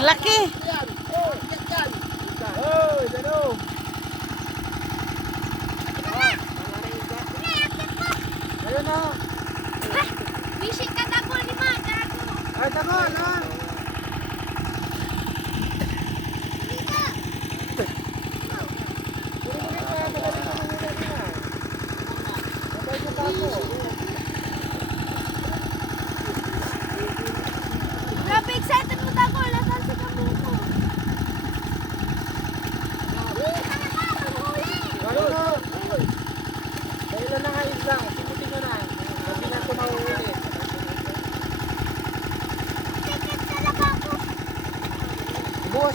Ang laki. Ayun na. Bisi ka dako lima, dako. Ay, tako, ano? Grabe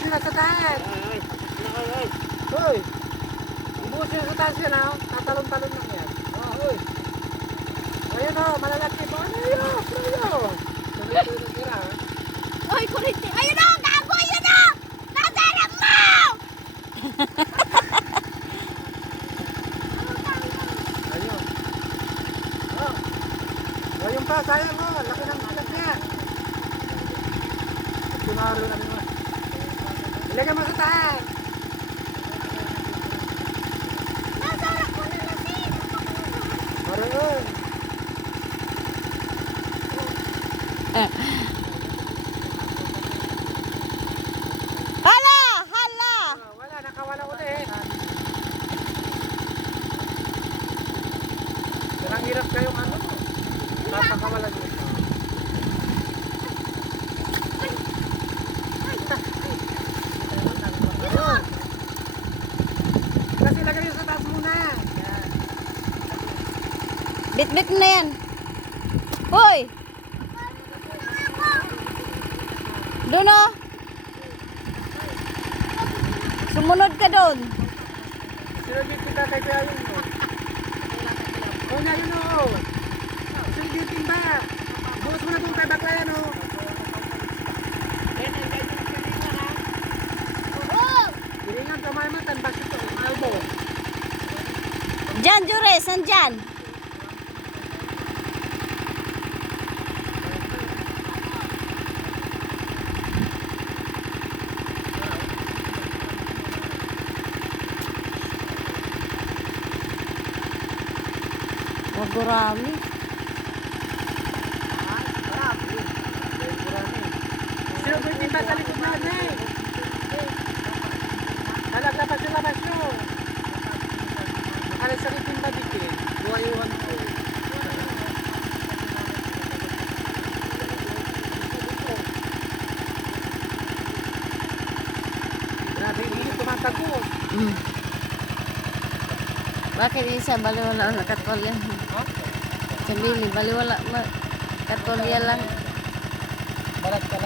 Na sa taas. Hoy! Ibuhos nyo na sa taas yan, ha? Tatalon-talon lang yan. Oh, hoy! Ayun, oh, malalaki pa. Ano yun? Ano yun? Sabi ko yung tira, ha? Oy, kurente. Ayun na, gago! Nasa harap mo! Ayun. Oh. Ayun pa, sayang, oh. Laki ng alat niya. Tumaro na naman. Ilagay mo sa taas. Na. Maroon. Hala! Hala! Oh, wala, nakawala ulit. Parang hirap kayong ano mo. Tatakawalan mo. Ayun. Kasi lagay yun sa taas muna. Yan. Bit-bit mo na yan. Hoy! Doon oh. Sumunod ka doon. Sinagit kita kay Kuya yun mo. O na yun o. Sinagit ba? Bukas mo na itong kay Bakla yan o. Oh! Hiringan ka may Nandyan. Magurami. Sino po yung sa likod na na eh? Nalaglabas yung labas nyo. Nakalas sa timba dito eh. Buwayuhan ko. Grabe, hindi tumatagos. Mm. Bakit isa baliwala na katolya? Sa bili, baliwala ma katolya lang. Barat ka